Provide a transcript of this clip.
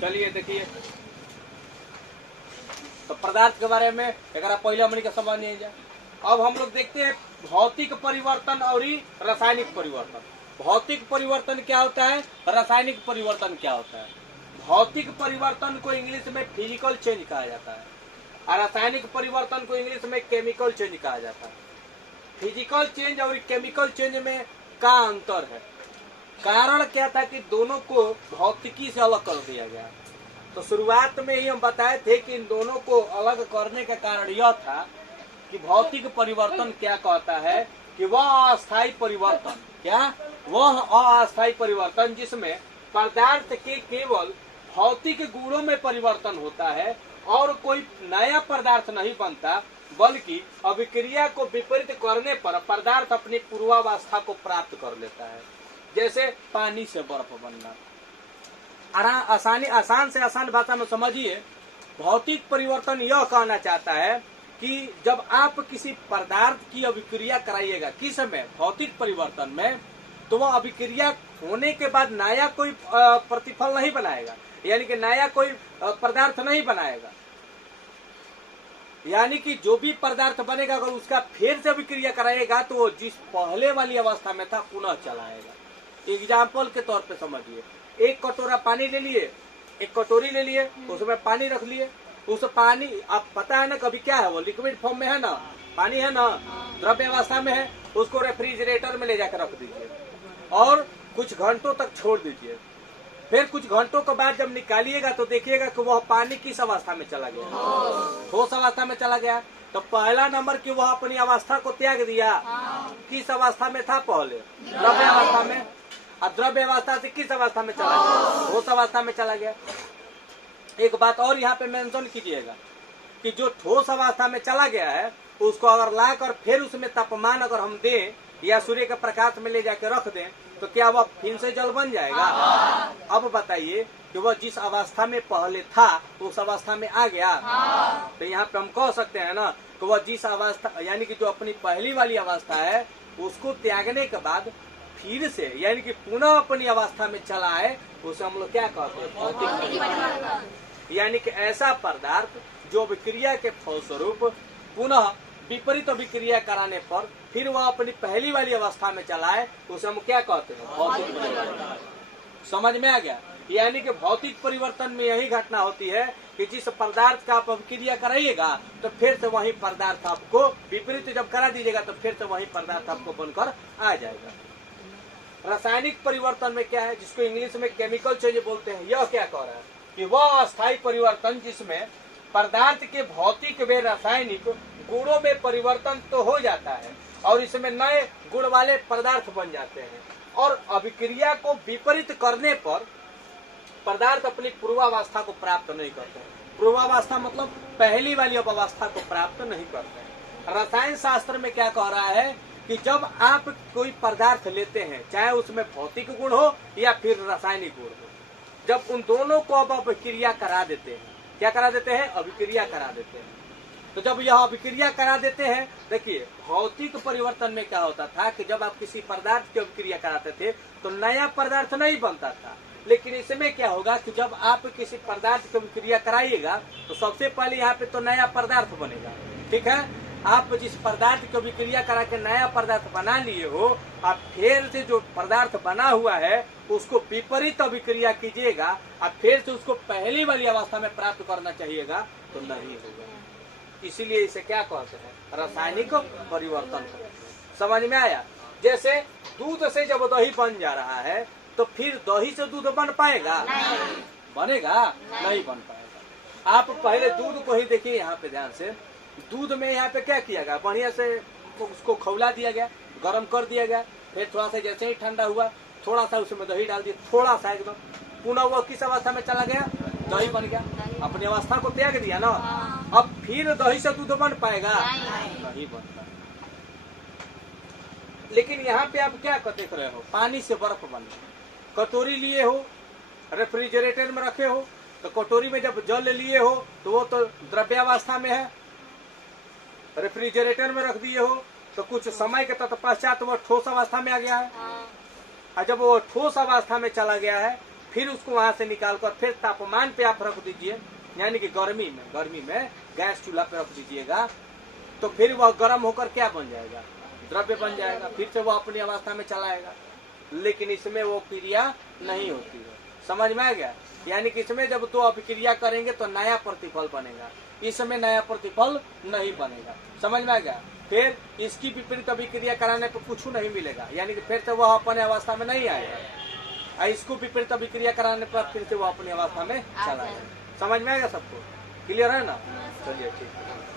चलिए देखिए, तो पदार्थ के बारे में अगर पहले हमने का समझ नहीं जाए। अब हम लोग देखते हैं भौतिक परिवर्तन और रासायनिक परिवर्तन। भौतिक परिवर्तन क्या होता है, रासायनिक परिवर्तन क्या होता है। भौतिक परिवर्तन को इंग्लिश में फिजिकल चेंज कहा जाता है और रासायनिक परिवर्तन को इंग्लिश में केमिकल चेंज कहा जाता है। फिजिकल चेंज और केमिकल चेंज में का अंतर है। कारण क्या था कि दोनों को भौतिकी से अलग कर दिया गया। तो शुरुआत में ही हम बताए थे कि इन दोनों को अलग करने का कारण यह था कि भौतिक परिवर्तन क्या कहता है कि वह अस्थायी परिवर्तन, क्या वह अस्थायी परिवर्तन जिसमें पदार्थ के केवल भौतिक गुणों में परिवर्तन होता है और कोई नया पदार्थ नहीं बनता, बल्कि अभिक्रिया को विपरीत करने पर पदार्थ अपनी पूर्वावस्था को प्राप्त कर लेता है। जैसे पानी से बर्फ बनना। आसान से आसान भाषा में समझिए, भौतिक परिवर्तन यह कहना चाहता है कि जब आप किसी पदार्थ की अभिक्रिया कराइएगा, किस में, भौतिक परिवर्तन में, तो वह अभिक्रिया होने के बाद नया कोई प्रतिफल नहीं बनाएगा, यानी कि नया कोई पदार्थ नहीं बनाएगा। यानी कि जो भी पदार्थ बनेगा अगर उसका फिर से अभिक्रिया कराइएगा तो वो जिस पहले वाली अवस्था में था पुनः चलाएगा। एग्जाम्पल के तौर पे समझिए, एक कटोरा पानी ले लिए, एक कटोरी ले लिए, उसमें पानी रख लिए। उस पानी, आप पता है ना कभी क्या है, वो लिक्विड फॉर्म में है ना, पानी है ना, द्रव्य अवस्था में है। उसको रेफ्रिजरेटर में ले जाकर रख दीजिए और कुछ घंटों तक छोड़ दीजिए। फिर कुछ घंटों के बाद जब निकालिएगा तो देखिएगा कि वह पानी किस अवस्था में चला गया, ठोस अवस्था में चला गया। तो पहला नंबर कि वह अपनी अवस्था को त्याग दिया। किस अवस्था में था पहले, द्रव्य अवस्था में। अब द्रव्य अवस्था से किस अवस्था में चला गया, ठोस अवस्था में चला गया। एक बात और यहाँ पे मेंशन कीजिएगा कि जो ठोस अवस्था में चला गया है उसको अगर लाकर फिर उसमें तापमान अगर हम दें या सूर्य के प्रकाश में ले जाके रख दें तो क्या वह फिर से जल बन जाएगा। अब बताइए कि वह जिस अवस्था में पहले था उस अवस्था में आ गया। तो यहाँ पे हम कह सकते हैं ना कि वह जिस अवस्था, यानी कि जो अपनी पहली वाली अवस्था है उसको त्यागने के बाद फिर से, यानी कि पुनः अपनी अवस्था में चला है, उसे हम लोग क्या कहते हैं, भौतिक परिवर्तन। यानी कि ऐसा पदार्थ जो अभिक्रिया के फलस्वरूप पुनः विपरीत अभिक्रिया कराने पर फिर वह अपनी पहली वाली अवस्था में चला है, उसे हम क्या कहते हैं, भौतिक परिवर्तन। समझ में आ गया। यानी कि भौतिक परिवर्तन में यही घटना होती है कि जिस पदार्थ का आप अभिक्रिया कराइएगा तो फिर से वही पदार्थ आपको विपरीत जब करा दीजिएगा तो फिर से वही पदार्थ आपको बनकर आ जाएगा। रासायनिक परिवर्तन में क्या है, जिसको इंग्लिश में केमिकल चेंज बोलते हैं, यह क्या कह रहा है कि वह अस्थायी परिवर्तन जिसमें पदार्थ के भौतिक व रासायनिक गुणों में परिवर्तन तो हो जाता है और इसमें नए गुण वाले पदार्थ बन जाते हैं और अभिक्रिया को विपरीत करने पर पदार्थ अपनी पूर्वावस्था को प्राप्त नहीं करते हैं। पूर्वावस्था मतलब पहली वाली अवस्था को प्राप्त नहीं करते हैं। रसायन शास्त्र में क्या कह रहा है कि जब आप कोई पदार्थ लेते हैं, चाहे उसमें भौतिक गुण हो या फिर रासायनिक गुण हो, जब उन दोनों को अब अभिक्रिया करा देते हैं, क्या करा देते हैं, अभिक्रिया करा देते हैं। तो जब यह अभिक्रिया करा देते हैं, देखिए भौतिक परिवर्तन में क्या होता था कि जब आप किसी पदार्थ की अभिक्रिया कराते थे तो नया पदार्थ नहीं बनता था। लेकिन इसमें क्या होगा कि जब आप किसी पदार्थ की अभिक्रिया कराइएगा तो सबसे पहले यहाँ पे तो नया पदार्थ बनेगा। ठीक है, आप जिस पदार्थ की अभिक्रिया करा के नया पदार्थ बना लिए हो, आप फिर से जो पदार्थ बना हुआ है उसको विपरीत अभिक्रिया कीजिएगा, आप फिर से उसको पहली वाली अवस्था में प्राप्त करना चाहिएगा तो नहीं होगा। इसीलिए इसे क्या कहते हैं, रासायनिक परिवर्तन। समझ में आया। जैसे दूध से जब दही बन जा रहा है तो फिर दही से दूध बन पाएगा, बनेगा नहीं बन पाएगा। आप पहले दूध को ही देखिए, यहाँ पे ध्यान से, दूध में यहाँ पे क्या किया गया, बढ़िया से उसको खौला दिया गया, गर्म कर दिया गया, फिर थोड़ा सा जैसे ही ठंडा हुआ थोड़ा सा उसमें दही डाल दिया, थोड़ा सा एकदम, पुनः वो किस अवस्था में चला गया, दही बन गया, अपनी अवस्था को त्याग दिया ना। अब फिर दही से दूध बन पाएगा, नहीं बनता। लेकिन यहाँ पे आप क्या देख रहे हो, पानी से बर्फ बन, कटोरी लिए हो, रेफ्रिजरेटर में रखे हो, तो कटोरी में जब जल लिए हो तो वो तो द्रव्यावस्था में है, रेफ्रिजरेटर में रख दिए हो तो कुछ समय के तत्पश्चात वो ठोस अवस्था में आ गया है। और जब वो ठोस अवस्था में चला गया है फिर उसको वहां से निकाल कर फिर तापमान पे आप रख दीजिए, यानी कि गर्मी में गैस चूल्हा पे रख दीजिएगा, तो फिर वह गर्म होकर क्या बन जाएगा, द्रव्य बन जाएगा, फिर से वो अपनी अवस्था में चला आएगा। लेकिन इसमें वो क्रिया नहीं होती है, समझ में आ गया। यानी कि इसमें जब तो अभिक्रिया करेंगे तो नया प्रतिफल बनेगा, इसमें नया प्रतिफल नहीं बनेगा, समझ में आ गया। फिर इसकी विपरीत अभिक्रिया कराने पर कुछ नहीं मिलेगा, यानी कि फिर से वह अपने अवस्था में नहीं आएगा। इसको विपरीत अभिक्रिया कराने पर फिर से वो अपनी अवस्था में चला जाएगा। समझ में आएगा सबको, क्लियर है ना? चलिए ठीक है।